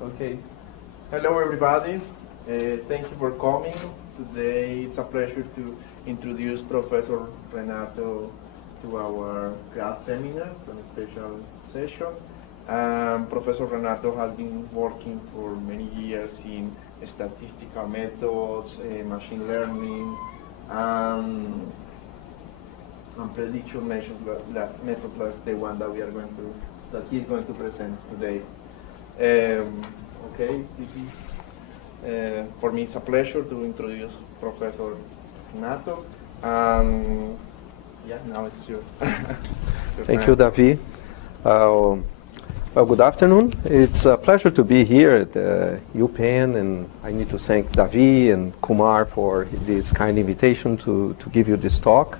Okay. Hello, everybody. Thank you for coming. Today it's a pleasure to introduce Professor Renato to our class seminar from a special session. Professor Renato has been working for many years in statistical methods, machine learning, and prediction methods like the one that he's going to present today. Okay, for me it's a pleasure to introduce Professor Renato. Yeah, now it's your Thank you, Davi. Well, good afternoon. It's a pleasure to be here at UPenn, and I need to thank Davi and Kumar for this kind invitation to give you this talk.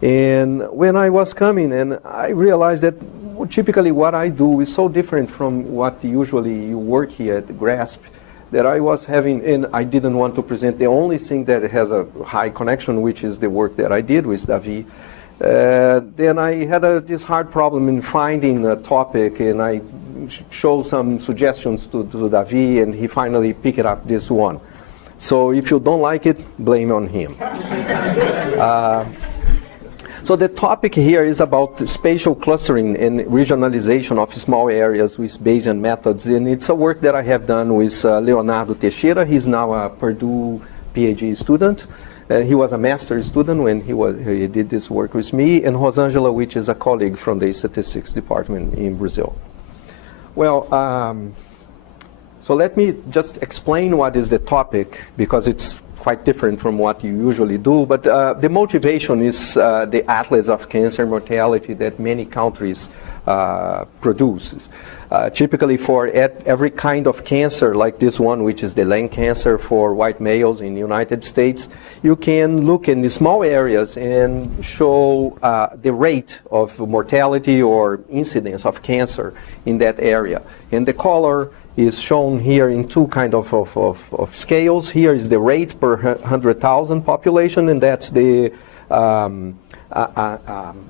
And when I was coming, and I realized that typically what I do is so different from what usually you work here at GRASP, that I was having, and I didn't want to present the only thing that has a high connection, which is the work that I did with Davi. Then I had this hard problem in finding a topic, and I showed some suggestions to Davi, and he finally picked up this one. So if you don't like it, blame on him. So the topic here is about spatial clustering and regionalization of small areas with Bayesian methods, and it's a work that I have done with Leonardo Teixeira. He's now a Purdue PhD student. He was a master's student when he did this work with me, and Rosângela, which is a colleague from the statistics department in Brazil. Well, so let me just explain what is the topic, because it's quite different from what you usually do, but the motivation is the Atlas of Cancer Mortality that many countries produce. Typically for every kind of cancer, like this one, which is the lung cancer for white males in the United States, you can look in the small areas and show the rate of mortality or incidence of cancer in that area. And the color is shown here in two kind of scales. Here is the rate per 100,000 population, and that's the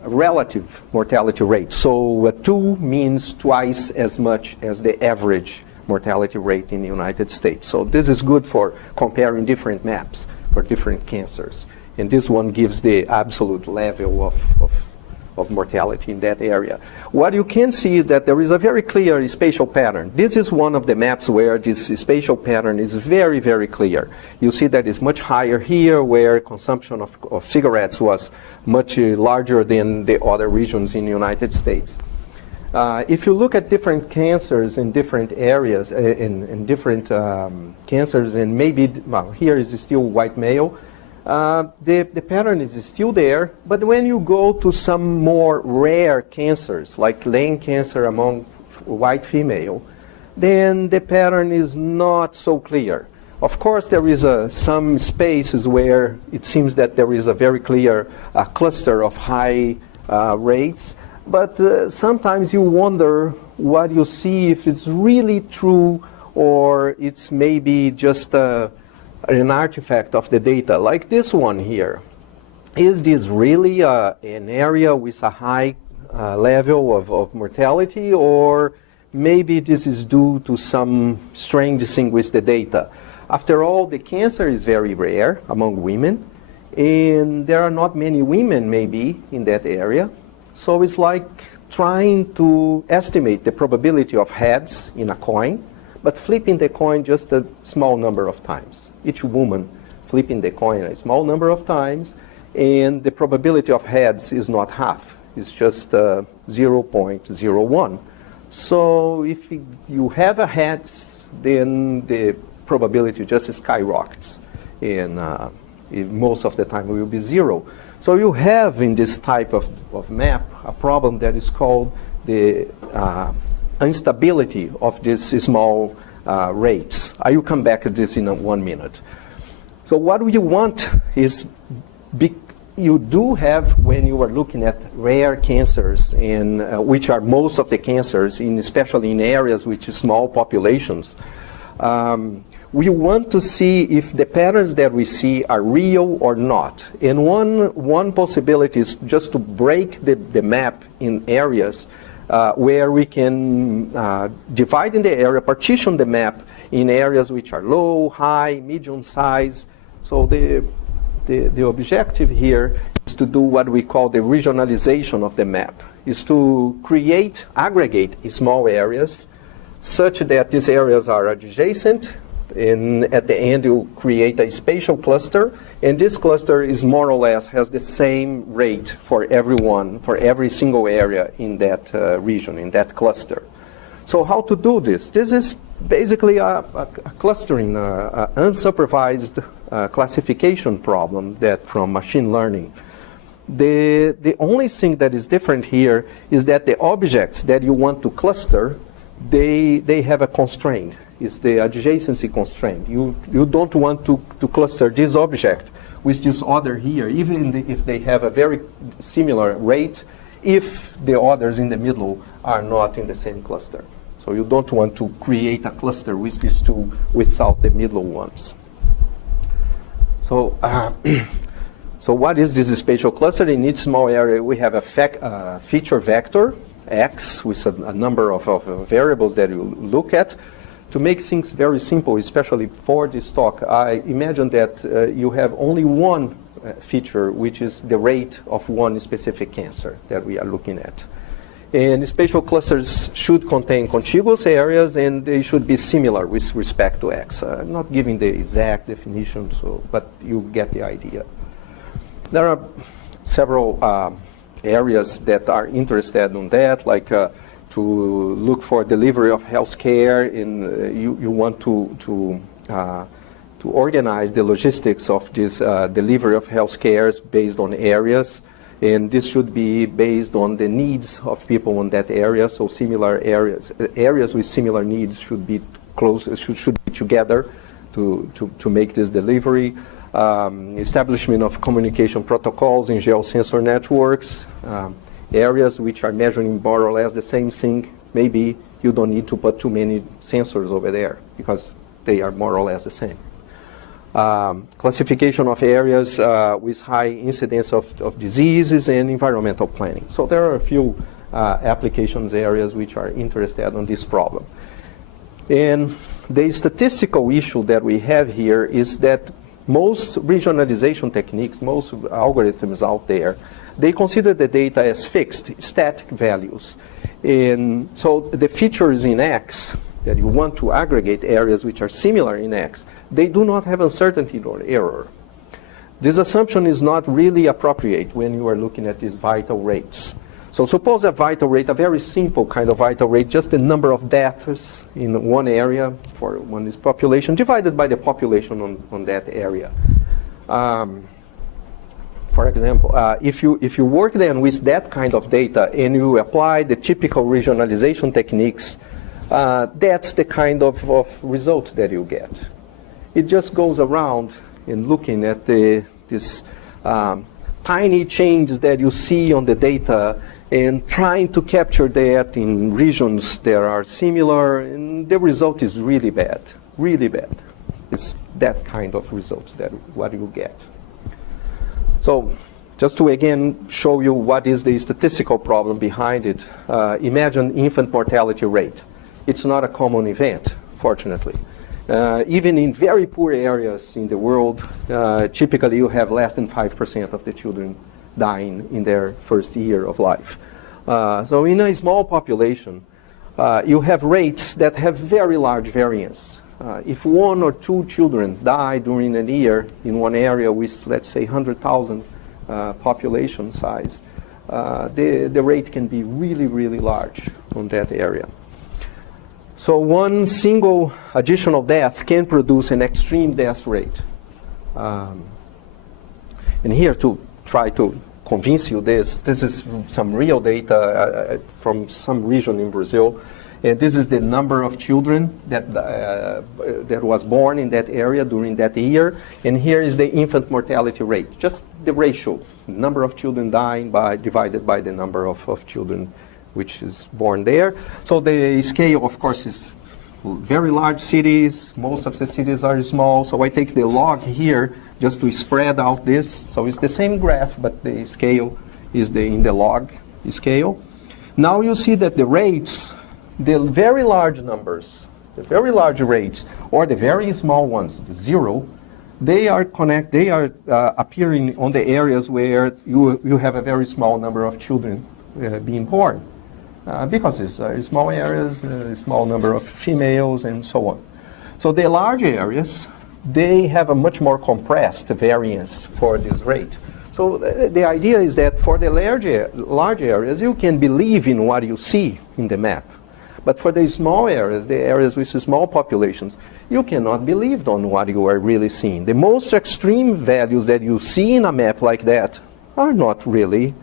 relative mortality rate. So 2 means twice as much as the average mortality rate in the United States. So this is good for comparing different maps for different cancers. And this one gives the absolute level of mortality in that area. What you can see is that there is a very clear spatial pattern. This is one of the maps where this spatial pattern is very, very clear. You see that it's much higher here, where consumption of cigarettes was much larger than the other regions in the United States. If you look at different cancers in different areas, in different cancers, and maybe, well, here is still white male, the pattern is still there, but when you go to some more rare cancers, like lung cancer among white female, then the pattern is not so clear. Of course, there is some spaces where it seems that there is a very clear cluster of high rates, but sometimes you wonder what you see, if it's really true or it's maybe just an artifact of the data, like this one here. Is this really an area with a high level of mortality, or maybe this is due to some strange thing with the data? After all, the cancer is very rare among women, and there are not many women maybe in that area. So it's like trying to estimate the probability of heads in a coin, but flipping the coin just a small number of times. Each woman flipping the coin a small number of times, and the probability of heads is not half. It's just 0.01. So if you have a heads, then the probability just skyrockets, and most of the time it will be 0. So you have in this type of map a problem that is called the instability of these small rates. I will come back to this in 1 minute. So what we want is, you do have, when you are looking at rare cancers, in, which are most of the cancers, especially in areas with small populations, we want to see if the patterns that we see are real or not. And one possibility is just to break the map in areas where we can divide in the area, partition the map in areas which are low, high, medium size. So the objective here is to do what we call the regionalization of the map, is to aggregate small areas such that these areas are adjacent, and at the end you create a spatial cluster, and this cluster is more or less has the same rate for everyone, for every single area in that region, in that cluster. So how to do this? This is basically a clustering, unsupervised classification problem that from machine learning. The only thing that is different here is that the objects that you want to cluster, they have a constraint. It's the adjacency constraint. You don't want to cluster this object with this other here, even if they have a very similar rate, if the others in the middle are not in the same cluster. So you don't want to create a cluster with these two without the middle ones. So, so what is this spatial cluster? In each small area, we have a feature vector, X, with a number of variables that you look at. To make things very simple, especially for this talk, I imagine that you have only one feature, which is the rate of one specific cancer that we are looking at. And spatial clusters should contain contiguous areas, and they should be similar with respect to X. I'm not giving the exact definition, but you get the idea. There are several areas that are interested in that, like to look for delivery of health care, and you want to organize the logistics of this delivery of health care based on areas, and this should be based on the needs of people in that area. So similar areas with similar needs should be close, should be together to make this delivery. Establishment of communication protocols in geosensor networks. Areas which are measuring more or less the same thing, maybe you don't need to put too many sensors over there because they are more or less the same. Classification of areas with high incidence of diseases and environmental planning. So there are a few applications areas which are interested in this problem. And the statistical issue that we have here is that most regionalization techniques, most algorithms out there, they consider the data as fixed, static values. And so the features in X that you want to aggregate areas which are similar in X, they do not have uncertainty or error. This assumption is not really appropriate when you are looking at these vital rates. So suppose a vital rate, a very simple kind of vital rate, just the number of deaths in one area for one population divided by the population on that area. For example, if you work then with that kind of data and you apply the typical regionalization techniques, that's the kind of result that you get. It just goes around in looking at this tiny changes that you see on the data and trying to capture that in regions that are similar, and the result is really bad, really bad. It's that kind of results that what you get. So just to again show you what is the statistical problem behind it, imagine infant mortality rate. It's not a common event, fortunately. Even in very poor areas in the world, typically you have less than 5% of the children dying in their first year of life. So in a small population, you have rates that have very large variance. If one or two children die during a year in one area with, let's say, 100,000 population size, the rate can be really, really large on that area. So one single additional death can produce an extreme death rate. And here to try to convince you this is some real data from some region in Brazil. And this is the number of children that was born in that area during that year. And here is the infant mortality rate, just the ratio, number of children dying divided by the number of children which is born there. So the scale, of course, is very large cities. Most of the cities are small. So I take the log here just to spread out this. So it's the same graph, but the scale is in the log scale. Now you see that the rates, the very large numbers, the very large rates, or the very small ones, the 0, they are appearing on the areas where you have a very small number of children being born. Because it's small areas, a small number of females, and so on. So the large areas, they have a much more compressed variance for this rate. So the idea is that for the large areas, you can believe in what you see in the map. But for the small areas, the areas with small populations, you cannot believe on what you are really seeing. The most extreme values that you see in a map like that are not really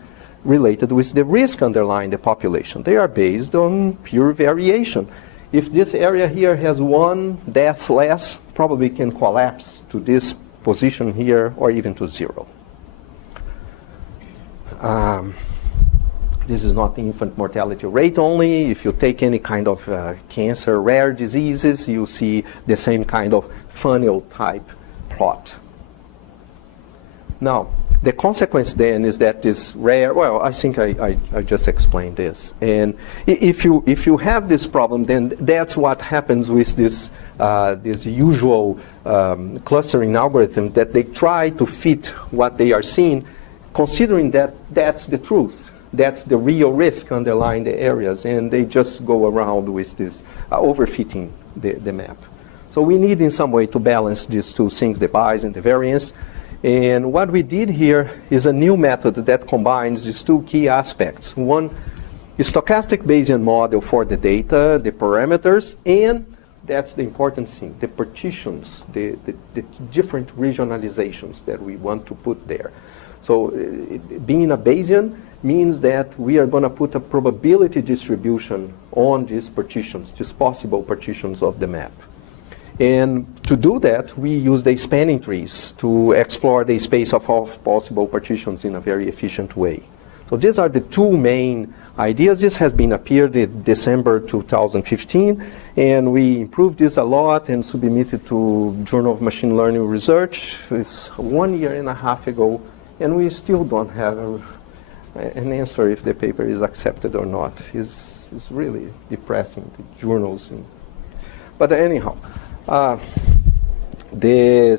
related with the risk underlying the population. They are based on pure variation. If this area here has 1 death less, probably can collapse to this position here or even to 0. This is not the infant mortality rate only. If you take any kind of cancer, rare diseases, you see the same kind of funnel type plot. Now, the consequence then is that this rare, well, I think I just explained this. And if you have this problem, then that's what happens with this usual clustering algorithm, that they try to fit what they are seeing, considering that that's the truth. That's the real risk underlying the areas, and they just go around with this overfitting the map. So we need in some way to balance these two things, the bias and the variance. And what we did here is a new method that combines these two key aspects. One, a stochastic Bayesian model for the data, the parameters, and that's the important thing, the partitions, the different regionalizations that we want to put there. So being a Bayesian means that we are going to put a probability distribution on these partitions, these possible partitions of the map. And to do that, we use the spanning trees to explore the space of all possible partitions in a very efficient way. So these are the two main ideas. This has been appeared in December 2015, and we improved this a lot and submitted to Journal of Machine Learning Research. It's 1.5 years ago, and we still don't have an answer if the paper is accepted or not. It's really depressing, the journals. But anyhow, there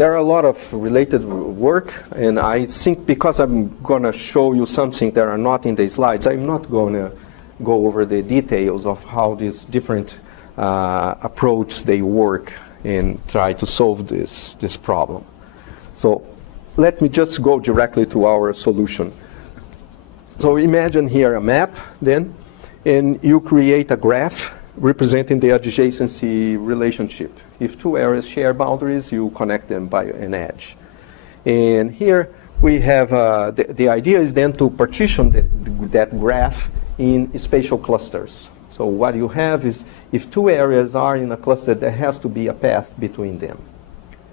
are a lot of related work, and I think because I'm going to show you something that are not in the slides, I'm not going to go over the details of how these different approaches they work and try to solve this problem. So let me just go directly to our solution. So imagine here a map then, and you create a graph representing the adjacency relationship. If two areas share boundaries, you connect them by an edge. And here we have, the idea is then to partition that graph in spatial clusters. So what you have is, if two areas are in a cluster, there has to be a path between them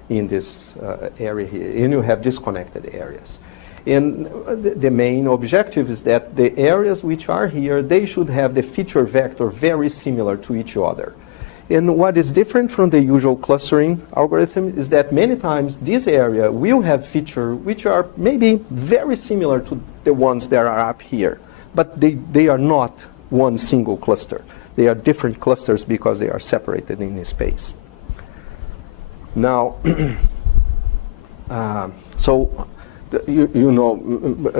in this area here, and you have disconnected areas. And the main objective is that the areas which are here, they should have the feature vector very similar to each other. And what is different from the usual clustering algorithm is that many times this area will have features which are maybe very similar to the ones that are up here, but they are not one single cluster. They are different clusters because they are separated in space. Now, so you know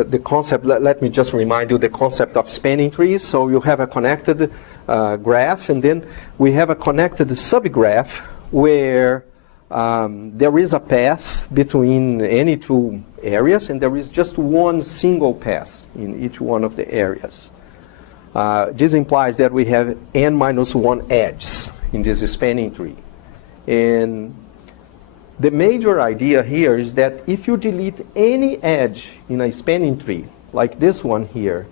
the concept. Let me just remind you the concept of spanning trees. So you have a connected graph, and then we have a connected subgraph where there is a path between any two areas, and there is just one single path in each one of the areas. This implies that we have n-1 edges in this spanning tree. And the major idea here is that if you delete any edge in a spanning tree, like this one here,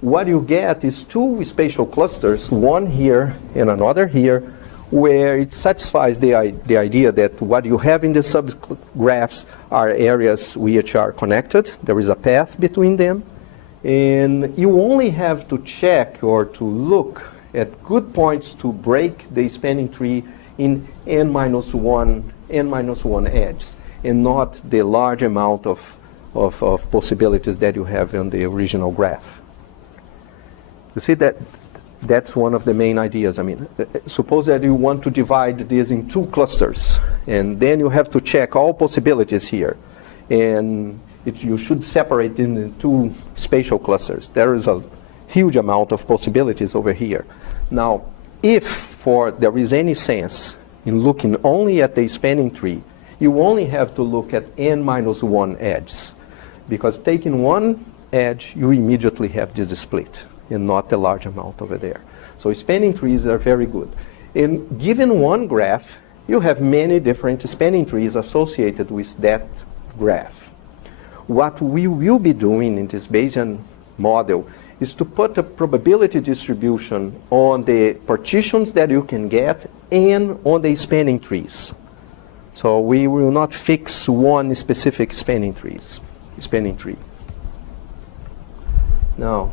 what you get is two spatial clusters, one here and another here, where it satisfies the idea that what you have in the subgraphs are areas which are connected. There is a path between them. And you only have to check or to look at good points to break the spanning tree in n-1 edges, and not the large amount of possibilities that you have in the original graph. You see that that's one of the main ideas. I mean, suppose that you want to divide this in 2 clusters, and then you have to check all possibilities here. And you should separate in 2 spatial clusters. There is a huge amount of possibilities over here. Now, if there is any sense in looking only at the spanning tree, you only have to look at n-1 edges. Because taking one edge, you immediately have this split, and not a large amount over there. So spanning trees are very good. And given one graph, you have many different spanning trees associated with that graph. What we will be doing in this Bayesian model is to put a probability distribution on the partitions that you can get and on the spanning trees. So we will not fix one specific spanning tree. Now,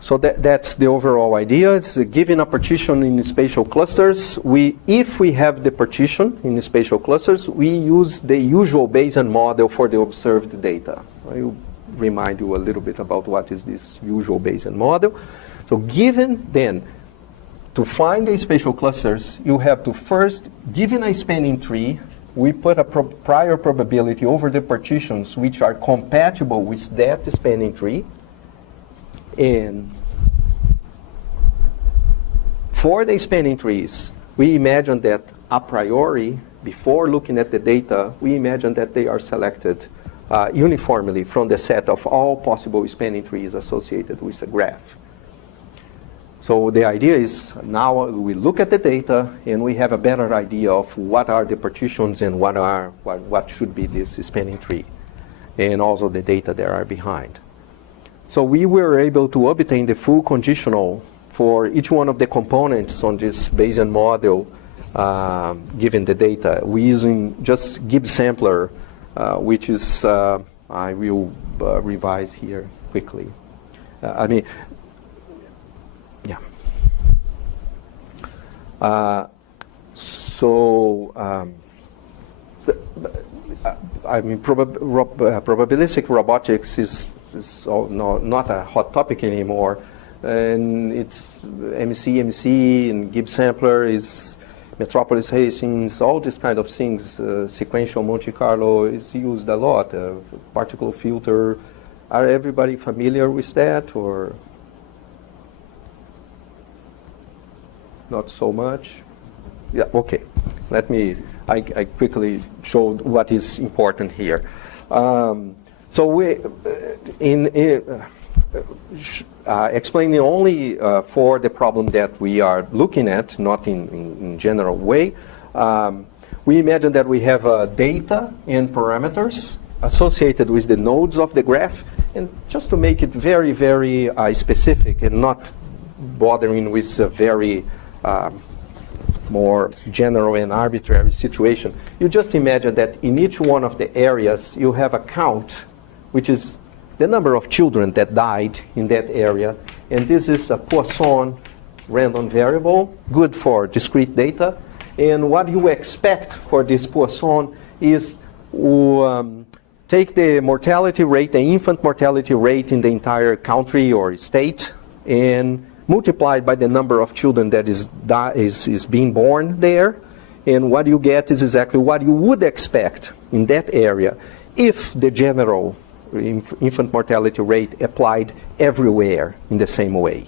so that's the overall idea. It's given a partition in spatial clusters. If we have the partition in the spatial clusters, we use the usual Bayesian model for the observed data. I will remind you a little bit about what is this usual Bayesian model. So given then, to find the spatial clusters, you have to first, given a spanning tree, we put a prior probability over the partitions which are compatible with that spanning tree. And for the spanning trees, we imagine that a priori, before looking at the data, we imagine that they are selected uniformly from the set of all possible spanning trees associated with a graph. So the idea is now we look at the data and we have a better idea of what are the partitions and what should be this spanning tree, and also the data that are behind. So we were able to obtain the full conditional for each one of the components on this Bayesian model given the data. We're using just Gibbs sampler, which is, I will revise here quickly. I mean, probabilistic robotics is not a hot topic anymore, and it's MC, and Gibbs sampler is Metropolis Hastings, all these kind of things. Sequential Monte Carlo is used a lot. Particle filter, are everybody familiar with that, or not so much? Yeah, okay. I quickly showed what is important here. So we, explaining only for the problem that we are looking at, not in general way, we imagine that we have data and parameters associated with the nodes of the graph, and just to make it very, very specific and not bothering with a very more general and arbitrary situation, you just imagine that in each one of the areas you have a count, which is the number of children that died in that area, and this is a Poisson random variable, good for discrete data. And what you expect for this Poisson is take the mortality rate, the infant mortality rate in the entire country or state, and multiplied by the number of children that is being born there. And what you get is exactly what you would expect in that area if the general infant mortality rate applied everywhere in the same way.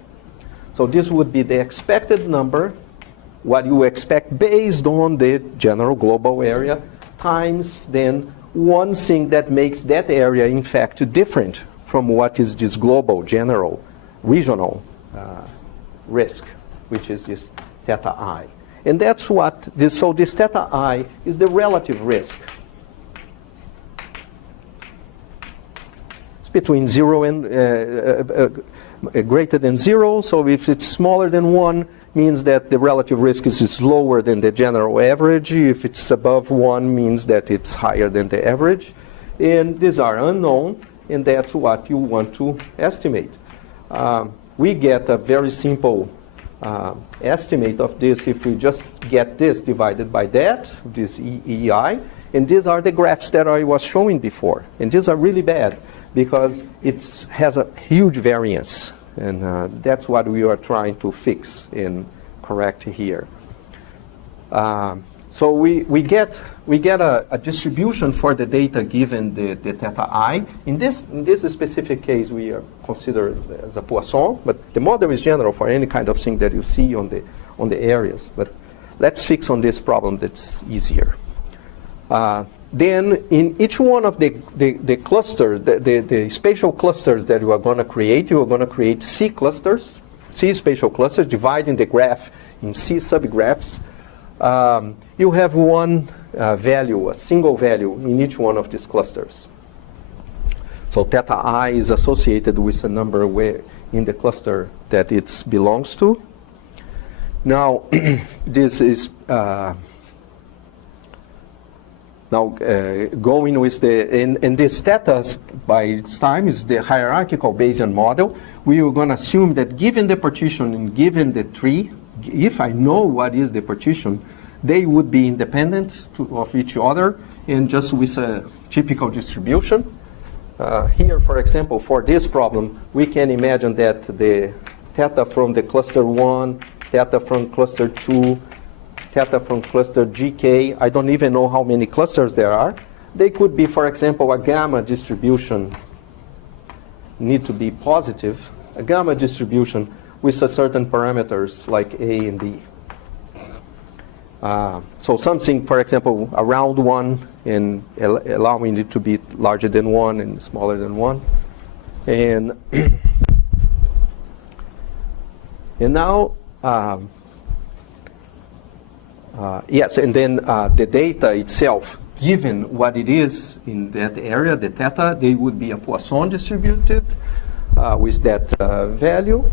So this would be the expected number, what you expect based on the general global area, times then one thing that makes that area in fact different from what is this global, general, regional risk, which is this theta I. And that's what so this theta I is the relative risk. Between 0 and greater than 0, so if it's smaller than 1, means that the relative risk is lower than the general average. If it's above 1, means that it's higher than the average. And these are unknown, and that's what you want to estimate. We get a very simple estimate of this if we just get this divided by that, this EI, and these are the graphs that I was showing before, and these are really bad. because it has a huge variance, and that's what we are trying to fix and correct here. So we get a distribution for the data given the theta I. In this specific case, we are considered as a Poisson, but the model is general for any kind of thing that you see on the areas. But let's fix on this problem that's easier. Then in each one of the cluster, the spatial clusters that you are going to create C clusters, C spatial clusters, dividing the graph in C subgraphs. You have one value, a single value in each one of these clusters. So theta I is associated with a number where in the cluster that it belongs to. Now, this is going with and this theta by its time is the hierarchical Bayesian model. We are going to assume that given the partition and given the tree, if I know what is the partition, they would be independent of each other and just with a typical distribution. Here, for example, for this problem, we can imagine that the theta from the cluster 1, theta from cluster 2, theta from cluster GK, I don't even know how many clusters there are. They could be, for example, a gamma distribution, need to be positive, a gamma distribution with a certain parameters like A and B. So something, for example, around 1 and allowing it to be larger than 1 and smaller than 1. And, and now, yes, and then the data itself, given what it is in that area, the theta, they would be a Poisson distributed with that value.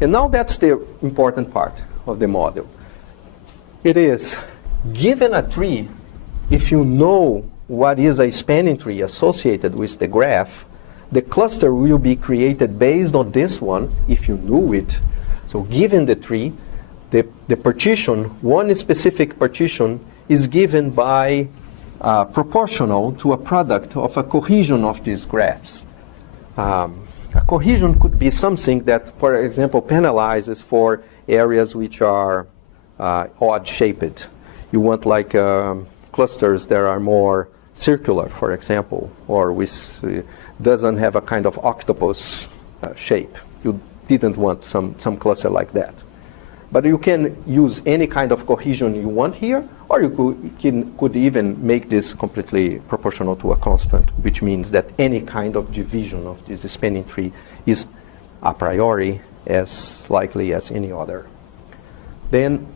And now that's the important part of the model. It is, given a tree, if you know what is a spanning tree associated with the graph, the cluster will be created based on this one, if you knew it. So given the tree, the partition, one specific partition, is given by proportional to a product of a cohesion of these graphs. A cohesion could be something that, for example, penalizes for areas which are odd-shaped. You want like clusters that are more circular, for example, or with doesn't have a kind of octopus shape. You didn't want some cluster like that. But you can use any kind of cohesion you want here, or you could even make this completely proportional to a constant, which means that any kind of division of this spanning tree is a priori as likely as any other. Then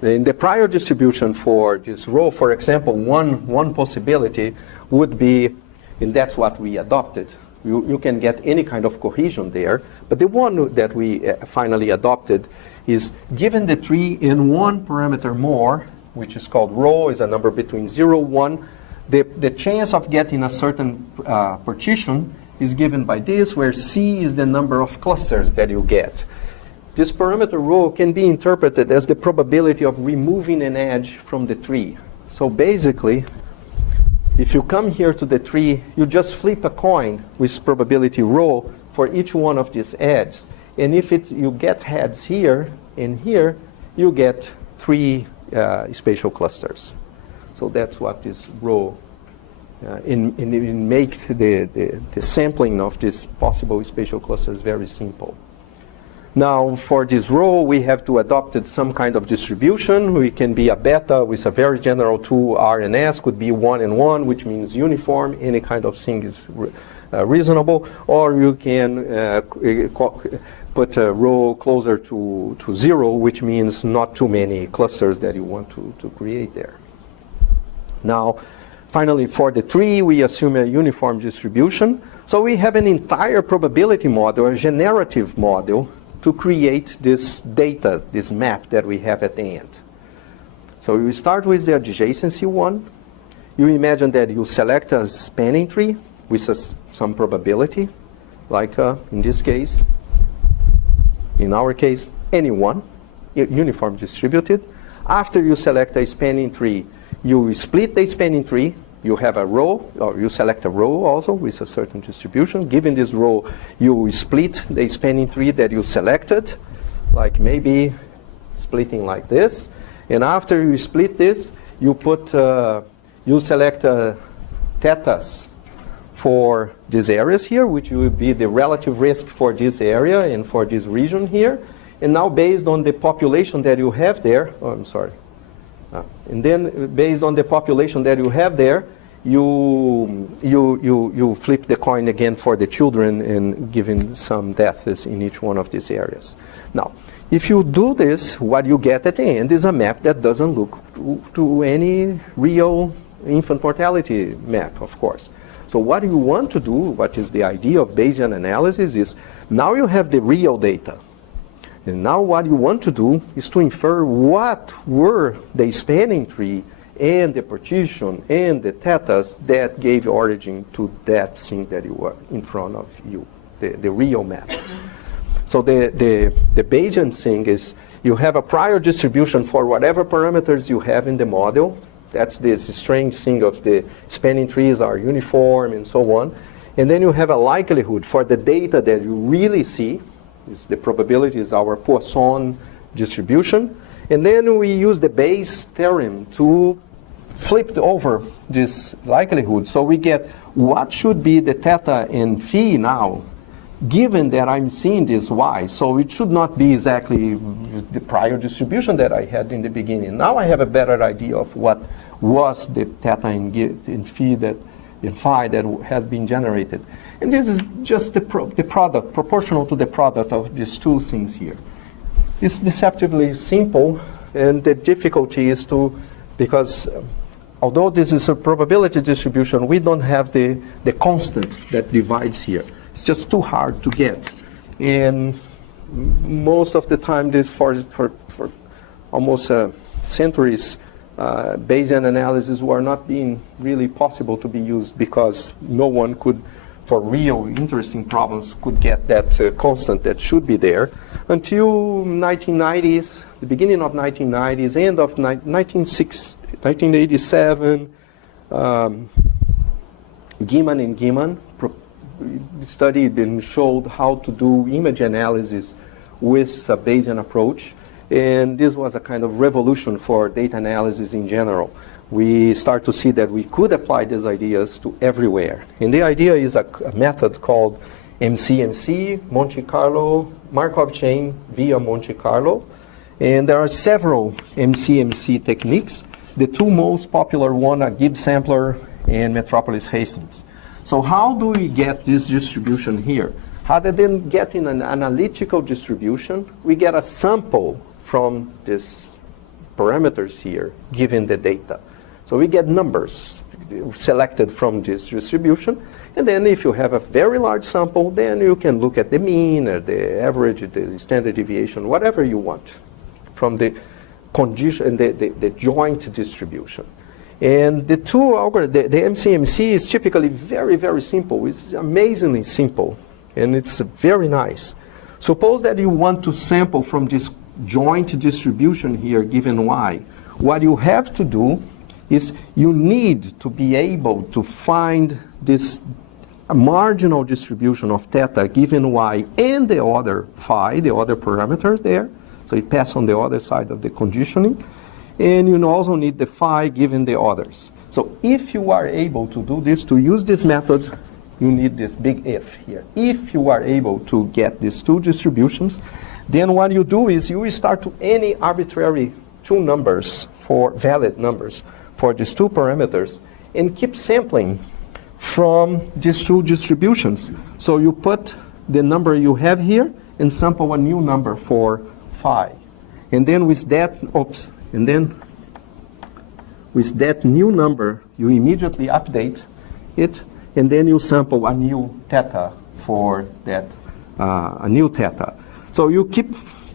in the prior distribution for this row, for example, one possibility would be, and that's what we adopted. You can get any kind of cohesion there, but the one that we finally adopted is given the tree in one parameter more, which is called rho, is a number between 0 and 1. The chance of getting a certain partition is given by this, where C is the number of clusters that you get. This parameter rho can be interpreted as the probability of removing an edge from the tree. So basically, if you come here to the tree, you just flip a coin with probability rho for each one of these edges. And if you get heads here and here, you get 3 spatial clusters. So that's what this rho, make the sampling of these possible spatial clusters very simple. Now, for this rho, we have to adopt some kind of distribution. We can be a beta with a very general tool. R and S could be 1 and 1, which means uniform. Any kind of thing is reasonable. Or you can put a rho closer to 0, which means not too many clusters that you want to create there. Now, finally, for the tree, we assume a uniform distribution. So we have an entire probability model, a generative model, to create this data, this map that we have at the end. So you start with the adjacency one. You imagine that you select a spanning tree with some probability, like in this case, in our case, any one. uniform distributed. After you select a spanning tree, you split the spanning tree. You have a row, or you select a row also with a certain distribution. Given this row, you split the spanning tree that you selected, like maybe splitting like this. And after you split this, you put, you select thetas for these areas here, which will be the relative risk for this area and for this region here. And now based on the population that you have there, oh, I'm sorry. And then based on the population that you have there, you flip the coin again for the children and giving some deaths in each one of these areas. Now, if you do this, what you get at the end is a map that doesn't look to any real infant mortality map, of course. So what you want to do, what is the idea of Bayesian analysis, is now you have the real data. And now what you want to do is to infer what were the spanning tree and the partition and the thetas that gave origin to that thing that you were in front of you, the real map. So the Bayesian thing is you have a prior distribution for whatever parameters you have in the model. That's this strange thing of the spanning trees are uniform and so on. And then you have a likelihood for the data that you really see. The probability is our Poisson distribution. And then we use the Bayes theorem to flip over this likelihood. So we get what should be the theta and phi now, given that I'm seeing this y. So it should not be exactly the prior distribution that I had in the beginning. Now I have a better idea of what was the theta and phi that in phi that has been generated. And this is just the product, proportional to the product of these two things here. It's deceptively simple, and the difficulty is because although this is a probability distribution, we don't have the constant that divides here. It's just too hard to get. And most of the time, this for almost centuries, Bayesian analysis were not being really possible to be used because no one could, for real interesting problems, could get that constant that should be there until 1990s, the beginning of 1990s, end of 1987. Gimman and Gimman studied and showed how to do image analysis with a Bayesian approach. And this was a kind of revolution for data analysis in general. We start to see that we could apply these ideas to everywhere. And the idea is a method called MCMC, Monte Carlo, Markov chain via Monte Carlo. And there are several MCMC techniques. The two most popular ones are Gibbs sampler and Metropolis Hastings. So how do we get this distribution here? Other than getting an analytical distribution, we get a sample from these parameters here, given the data. So we get numbers selected from this distribution. And then if you have a very large sample, then you can look at the mean or the average, the standard deviation, whatever you want from the condition, the joint distribution. And the two algorithms, the MCMC is typically very, very simple. It's amazingly simple, and it's very nice. Suppose that you want to sample from this joint distribution here, given y. What you have to do is you need to be able to find this marginal distribution of theta given y and the other phi, the other parameters there. So it passes on the other side of the conditioning. And you also need the phi given the others. So if you are able to do this, to use this method, you need this big if here. If you are able to get these two distributions, then what you do is you start to any arbitrary two numbers for valid numbers for these two parameters and keep sampling from these two distributions. So you put the number you have here and sample a new number for phi. And then with that, with that new number, you immediately update it, and then you sample a new theta for that, a new theta. So you keep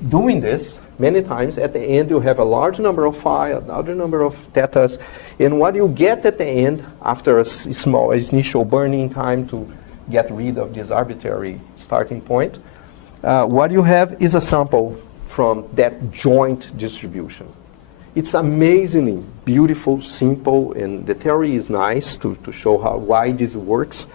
doing this many times. At the end, you have a large number of phi, a large number of thetas, and what you get at the end, after a small initial burning time to get rid of this arbitrary starting point, what you have is a sample from that joint distribution. It's amazingly beautiful, simple, and the theory is nice to show why this works.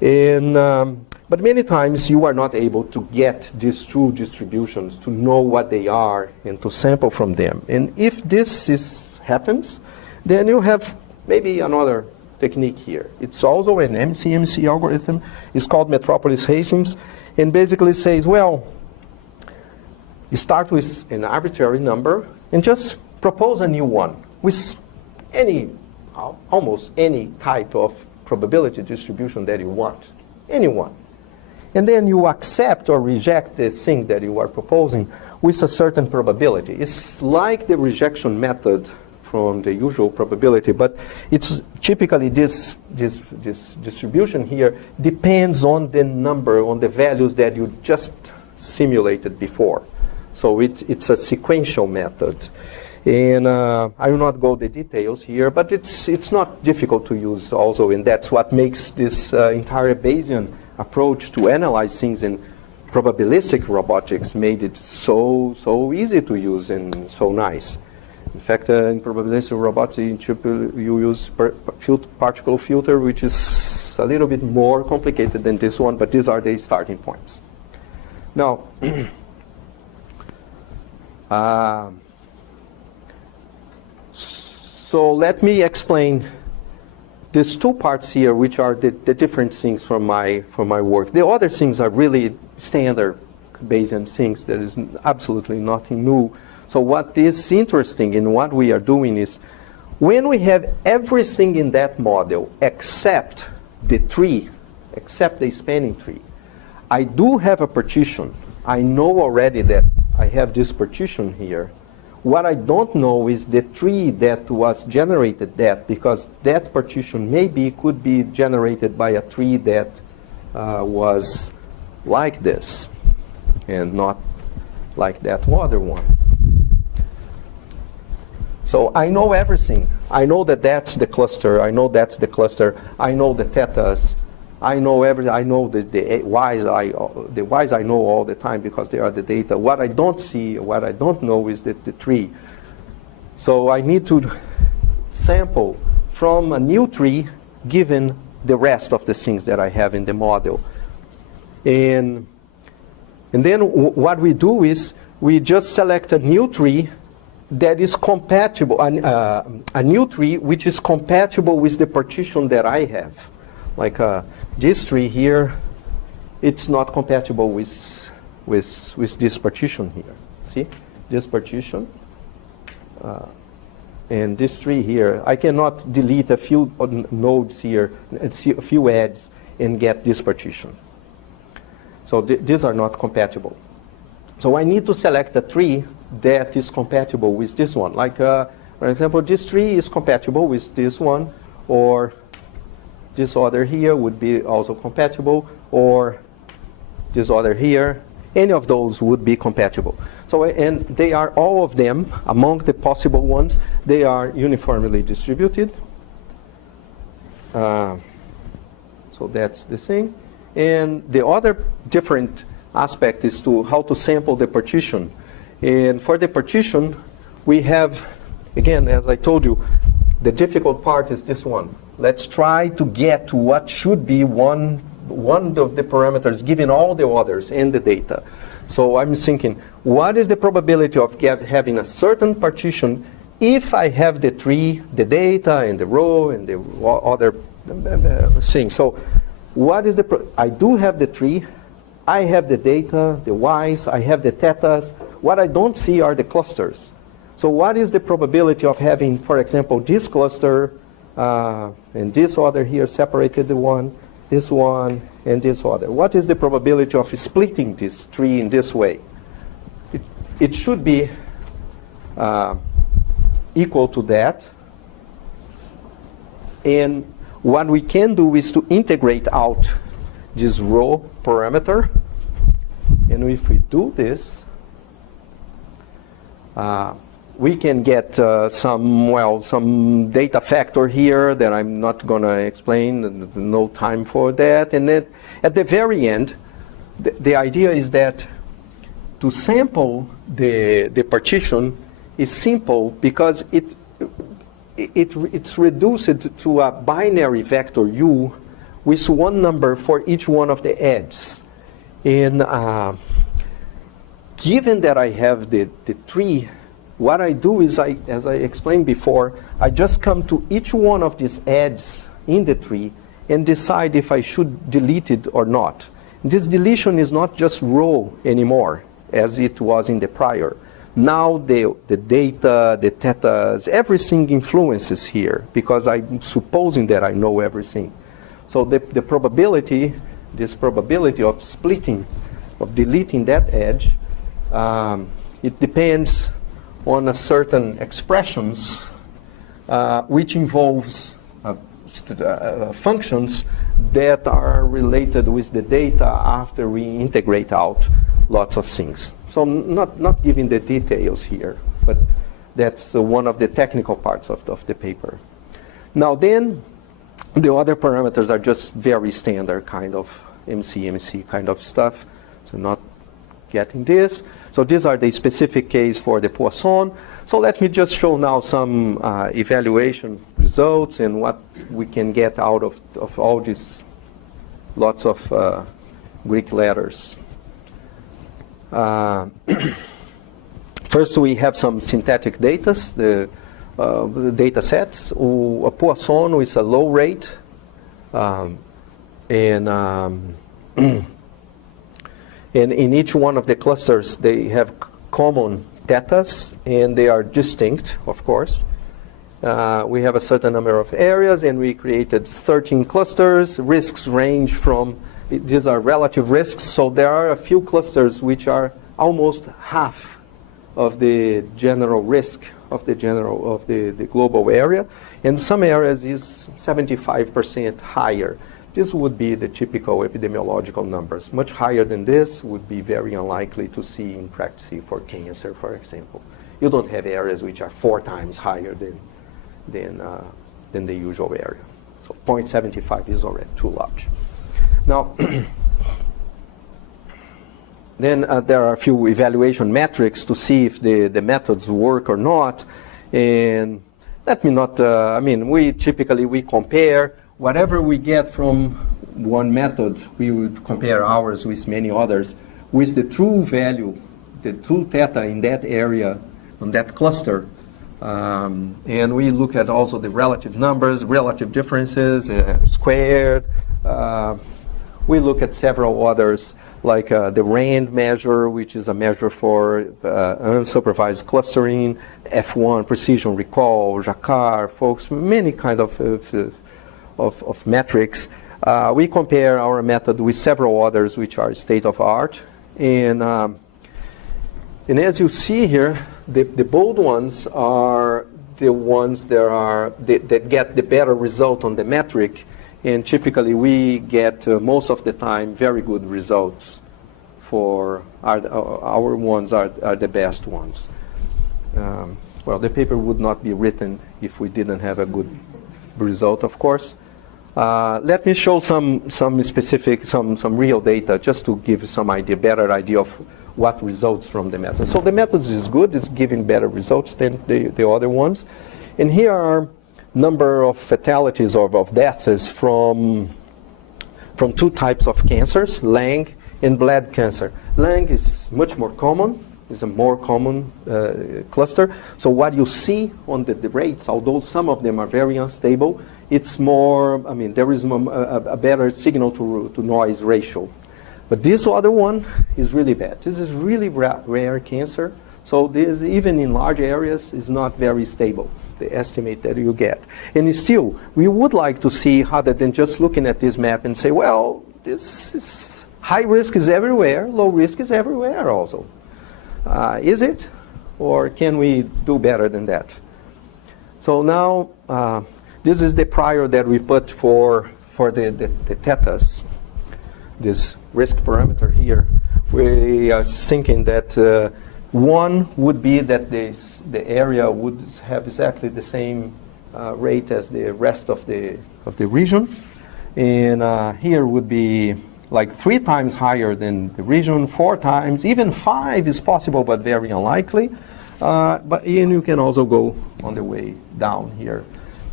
And, but many times you are not able to get these true distributions, to know what they are, and to sample from them. And if this happens, then you have maybe another technique here. It's also an MCMC algorithm. It's called Metropolis Hastings, and basically says, well, you start with an arbitrary number and just propose a new one with almost any type of probability distribution that you want, any one. And then you accept or reject the thing that you are proposing with a certain probability. It's like the rejection method from the usual probability, but it's typically this distribution here depends on the number, on the values that you just simulated before. So it's a sequential method. And I will not go the details here, but it's not difficult to use also, and that's what makes this entire Bayesian approach to analyze things in probabilistic robotics made it so easy to use and so nice. In fact, in probabilistic robotics, you use particle filter, which is a little bit more complicated than this one, but these are the starting points. Now, so let me explain these two parts here, which are the different things from my work. The other things are really standard Bayesian things. There is absolutely nothing new. So what is interesting in what we are doing is when we have everything in that model except the tree, except the spanning tree, I do have a partition. I know already that I have this partition here. What I don't know is the tree that was generated because that partition maybe could be generated by a tree that was like this and not like that other one. So I know everything. I know that that's the cluster. I know that's the cluster. I know the thetas. I know everything. I know the y's. The y's I know all the time because they are the data. What I don't see, what I don't know is the tree. So I need to sample from a new tree given the rest of the things that I have in the model. And then what we do is we just select a new tree that is compatible, a new tree which is compatible with the partition that I have. Like this tree here, it's not compatible with this partition here. See, this partition, and this tree here. I cannot delete a few nodes here, a few edges, and get this partition. So these are not compatible. So I need to select a tree that is compatible with this one. Like, for example, this tree is compatible with this one, or this other here would be also compatible, or this other here. Any of those would be compatible. So, and they are all of them, among the possible ones, they are uniformly distributed. So that's the thing. And the other different aspect is to how to sample the partition. And for the partition, we have, again, as I told you, the difficult part is this one. Let's try to get to what should be one of the parameters given all the others and the data. So I'm thinking, what is the probability of having a certain partition if I have the tree, the data, and the row, and the other thing? So what is I do have the tree, I have the data, the y's, I have the thetas. What I don't see are the clusters. So what is the probability of having, for example, this cluster and this other here separated this one, and this other? What is the probability of splitting this tree in this way? It should be equal to that. And what we can do is to integrate out this row parameter. And if we do this, we can get some data factor here that I'm not going to explain, no time for that. And then at the very end, the idea is that to sample the partition is simple because it's reduced to a binary vector u with one number for each one of the edges. And given that I have the tree, what I do is, as I explained before, I just come to each one of these edges in the tree and decide if I should delete it or not. This deletion is not just row anymore, as it was in the prior. Now the data, the thetas, everything influences here because I'm supposing that I know everything. So the probability, this probability of splitting, of deleting that edge, it depends on a certain expressions which involves functions that are related with the data after we integrate out lots of things. So not giving the details here, but that's one of the technical parts of the paper. Now then, the other parameters are just very standard kind of MC kind of stuff. So not getting this. So these are the specific case for the Poisson. So let me just show now some evaluation results and what we can get out of all these lots of Greek letters. First, we have some synthetic data, the data sets. A Poisson with a low rate, and in each one of the clusters, they have common thetas, and they are distinct, of course. We have a certain number of areas, and we created 13 clusters. Risks range from, these are relative risks, so there are a few clusters which are almost half of the general risk of the global area, and some areas is 75% higher. This would be the typical epidemiological numbers. Much higher than this would be very unlikely to see in practice for cancer, for example. You don't have areas which are 4 times higher than the usual area. So 0.75 is already too large. Now, then there are a few evaluation metrics to see if the methods work or not. And let me not, we typically compare whatever we get from one method, we would compare ours with many others, with the true value, the true theta in that area, on that cluster. And we look at also the relative numbers, relative differences, squared. We look at several others, like the RAND measure, which is a measure for unsupervised clustering, F1, precision recall, Jacquard, folks, many kind of metrics. We compare our method with several others which are state of art. And as you see here, the bold ones are the ones that get the better result on the metric. And typically we get most of the time very good results for our ones are the best ones. Well, the paper would not be written if we didn't have a good result, of course. Let me show some specific, some real data just to give some better idea of what results from the method. So the method is good, it's giving better results than the other ones. And here are number of fatalities or of deaths from 2 types of cancers, lung and blood cancer. Lung is much more common, is a more common cluster. So what you see on the rates, although some of them are very unstable, it's more, there is a better signal to noise ratio. But this other one is really bad. This is really rare cancer. So this, even in large areas, is not very stable, the estimate that you get. And still, we would like to see, rather than just looking at this map and say, well, this is high risk is everywhere, low risk is everywhere also. Is it? Or can we do better than that? So now, this is the prior that we put for the thetas, this risk parameter here. We are thinking that one would be that the area would have exactly the same rate as the rest of the region. And here would be like 3 times higher than the region, 4 times, even 5 is possible, but very unlikely. And you can also go on the way down here.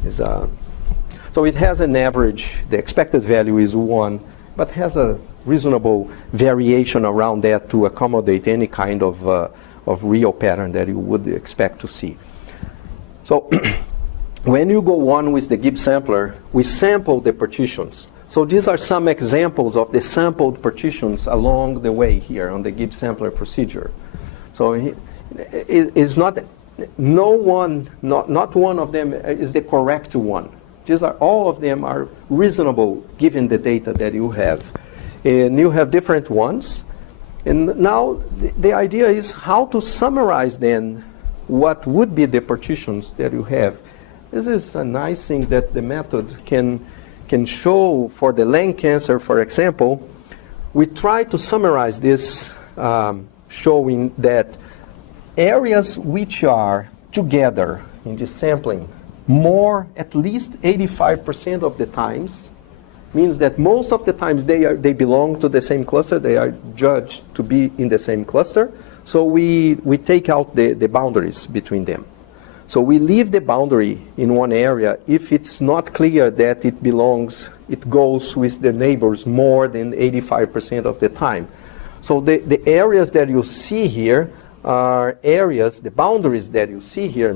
So it has an average, the expected value is 1, but has a reasonable variation around that to accommodate any kind of real pattern that you would expect to see. So when you go on with the Gibbs sampler, we sample the partitions. So these are some examples of the sampled partitions along the way here on the Gibbs sampler procedure. So it's not one of them is the correct one. All of them are reasonable given the data that you have. And you have different ones. And now the idea is how to summarize then what would be the partitions that you have. This is a nice thing that the method can show for the lung cancer, for example. We try to summarize this, showing that areas which are together in the sampling at least 85% of the times, means that most of the times they belong to the same cluster, they are judged to be in the same cluster. So we take out the boundaries between them. So we leave the boundary in one area if it's not clear that it goes with the neighbors more than 85% of the time. So the areas that you see here are areas, the boundaries that you see here,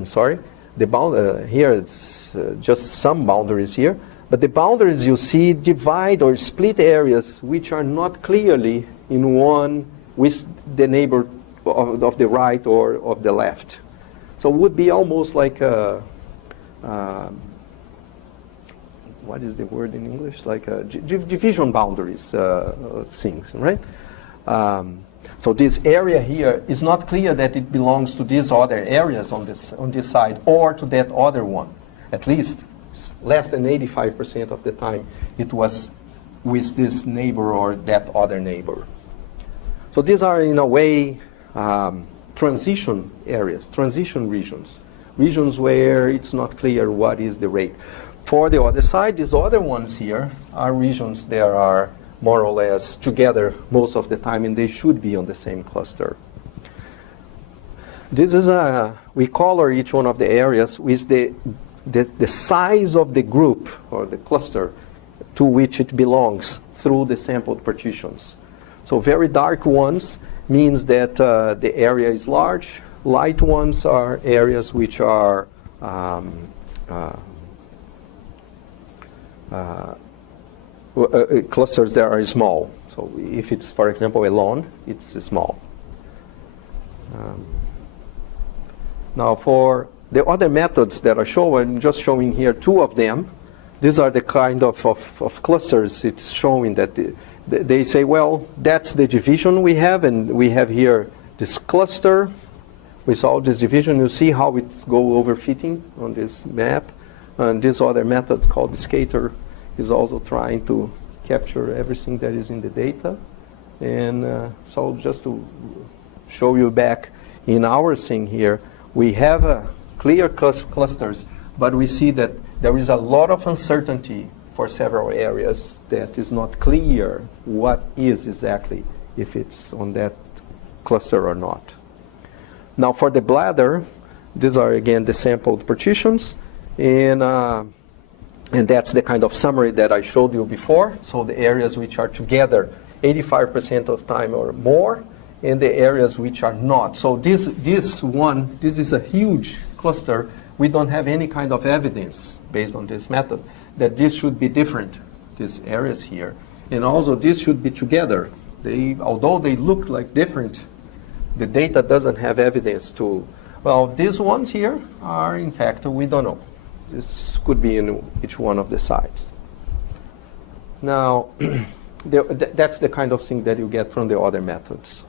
here it's just some boundaries here, but the boundaries you see divide or split areas which are not clearly in one with the neighbor of the right or of the left. So it would be almost like what is the word in English? Like division boundaries things, right? So this area here is not clear that it belongs to these other areas on this side or to that other one. At least less than 85% of the time it was with this neighbor or that other neighbor. So these are in a way transition areas, transition regions where it's not clear what is the rate. For the other side, these other ones here are regions that are more or less together most of the time, and they should be on the same cluster. This is we color each one of the areas with the size of the group or the cluster to which it belongs through the sampled partitions. So very dark ones means that the area is large. Light ones are areas which are clusters that are small. So if it's, for example, a lawn, it's small. Now for the other methods that are shown, I'm just showing here 2 of them. These are the kind of clusters it's showing that they say, well, that's the division we have, and we have here this cluster with all this division. You see how it's overfitting on this map. And this other method called the scatter is also trying to capture everything that is in the data. And so just to show you back in our thing here, we have clear clusters, but we see that there is a lot of uncertainty for several areas that is not clear what is exactly, if it's on that cluster or not. Now for the bladder, these are again the sampled partitions, and that's the kind of summary that I showed you before. So the areas which are together 85% of time or more, and the areas which are not. So this is a huge cluster. We don't have any kind of evidence based on this method that this should be different, these areas here. And also this should be together. Although they look like different, the data doesn't have evidence to, well, these ones here are, in fact, we don't know. This could be in each one of the sides. Now, that's the kind of thing that you get from the other methods.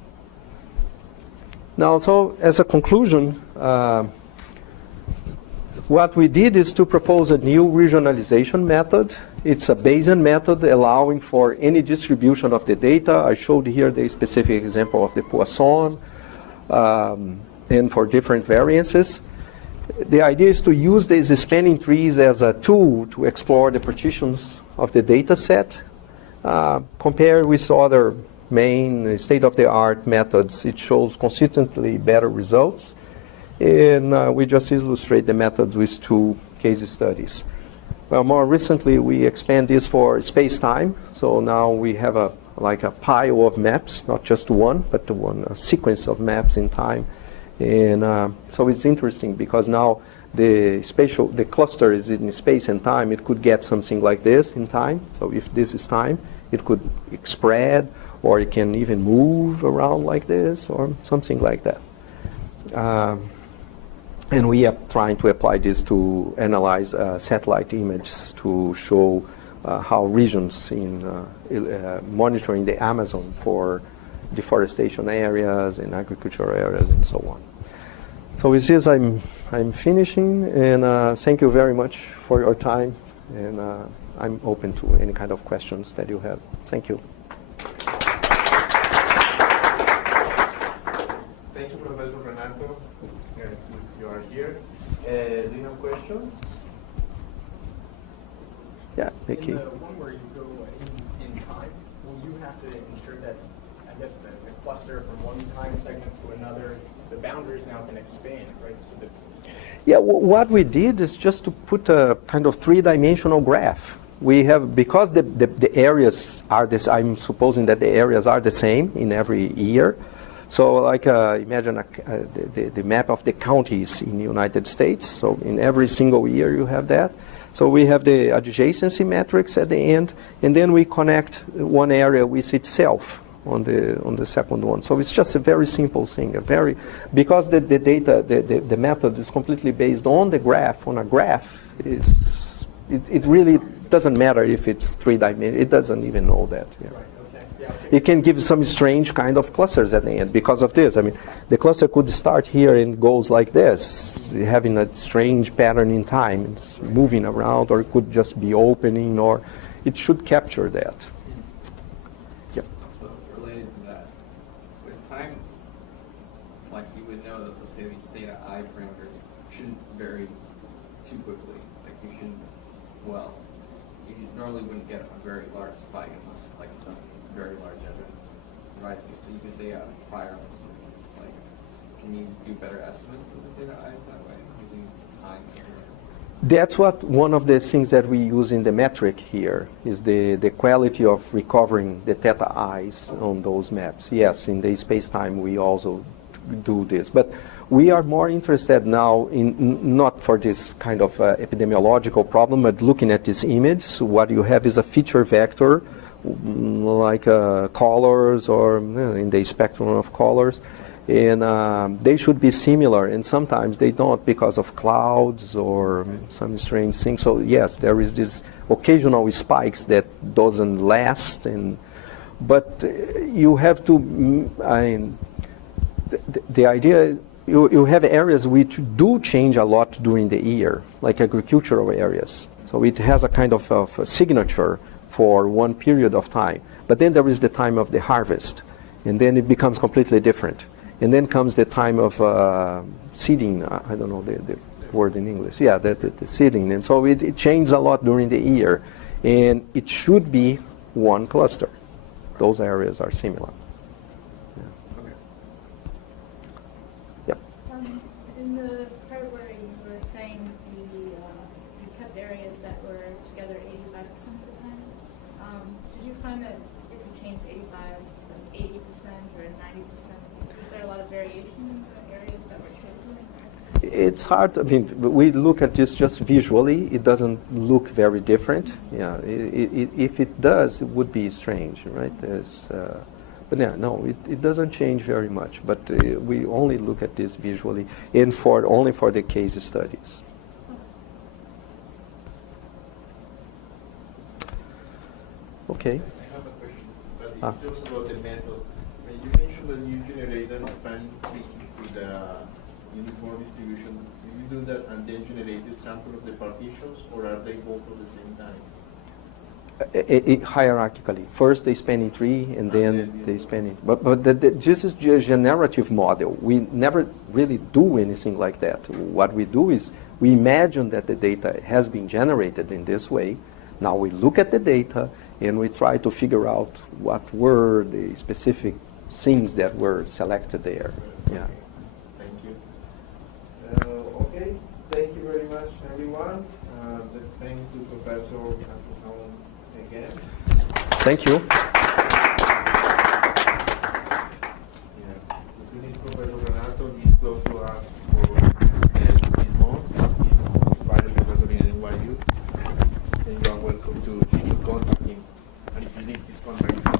Now, so as a conclusion, what we did is to propose a new regionalization method. It's a Bayesian method allowing for any distribution of the data. I showed here the specific example of the Poisson, and for different variances. The idea is to use these spanning trees as a tool to explore the partitions of the data set. Compared with other main state-of-the-art methods, it shows consistently better results. And we just illustrate the methods with 2 case studies. Well, more recently, we expand this for space-time. So now we have like a pile of maps, not just one, but a sequence of maps in time. And so it's interesting because now the cluster is in space and time. It could get something like this in time. So if this is time, it could spread, or it can even move around like this, or something like that. And we are trying to apply this to analyze satellite images to show how regions in monitoring the Amazon for deforestation areas and agricultural areas and so on. So with this, I'm finishing, and thank you very much for your time, and I'm open to any kind of questions that you have. Thank you. Thank you, Professor Renato. You are here. Do you have questions? Yeah, Vicky. In the one where you go in time, will you have to ensure that, I guess, the cluster from one time segment to another, the boundaries now can expand, right? So that Yeah, what we did is just to put a kind of 3-dimensional graph. We have, because the areas are this, I'm supposing that the areas are the same in every year. So like imagine the map of the counties in the United States. So in every single year you have that. So we have the adjacency matrix at the end, and then we connect one area with itself on the second one. So it's just a very simple thing. Because the data, the method is completely based on the graph. On a graph, it really doesn't matter if it's 3-dimensional. It doesn't even know that. Yeah. right, okay. Yeah, It can give some strange kind of clusters at the end because of this. I mean, the cluster could start here and goes like this, having a strange pattern in time. It's moving around, or it could just be opening, or it should capture that. Yep. So related to that, with time, like you would know that let's say these theta I parameters shouldn't vary too quickly. Like you shouldn't, well, you normally wouldn't get a very large spike unless like some very large evidence rising. So you can say a prior estimate. Like, can you do better estimates of the theta I's that way using time as a That's what one of the things that we use in the metric here is the quality of recovering the theta i's on those maps. Yes, in the space-time we also do this, but we are more interested now in not for this kind of epidemiological problem, but looking at this image. So what you have is a feature vector, like colors, or in the spectrum of colors. And they should be similar, and sometimes they don't because of clouds or some strange thing. So yes, there is this occasional spikes that doesn't last, but you have to. The idea is you have areas which do change a lot during the year, like agricultural areas. So it has a kind of a signature for one period of time. But then there is the time of the harvest, and then it becomes completely different. And then comes the time of seeding. I don't know the word in English. Yeah, the seeding. And so it changes a lot during the year. And it should be one cluster. Those areas are similar. Yeah. Okay. Yep. In the part where you were saying you kept areas that were together 85% of the time, did you find that if you changed 85 from 80% or 90%, is there a lot of variation in the areas that were chosen? It's hard. I mean, we look at this just visually. It doesn't look very different. Yeah. If it does, it would be strange, right? But yeah, no, it doesn't change very much. But we only look at this visually, and only for the case studies. Okay. I have a question, but it's just about the method. You mentioned that you generate an span tree with a uniform distribution. Do you do that and then generate the sample of the partitions, or are they both at the same time? Hierarchically. First they span tree, and then they span it. But this is a generative model. We never really do anything like that. What we do is we imagine that the data has been generated in this way. Now we look at the data, and we tried to figure out what were the specific scenes that were selected there. Yeah. Thank you. Okay, thank you very much, everyone. Let's thank to Professor Assunção again. Thank you. Yeah, we need Professor Renato. He's close to us for this month. He's invited professor in NYU, and you are welcome to contact him. And if you need his contact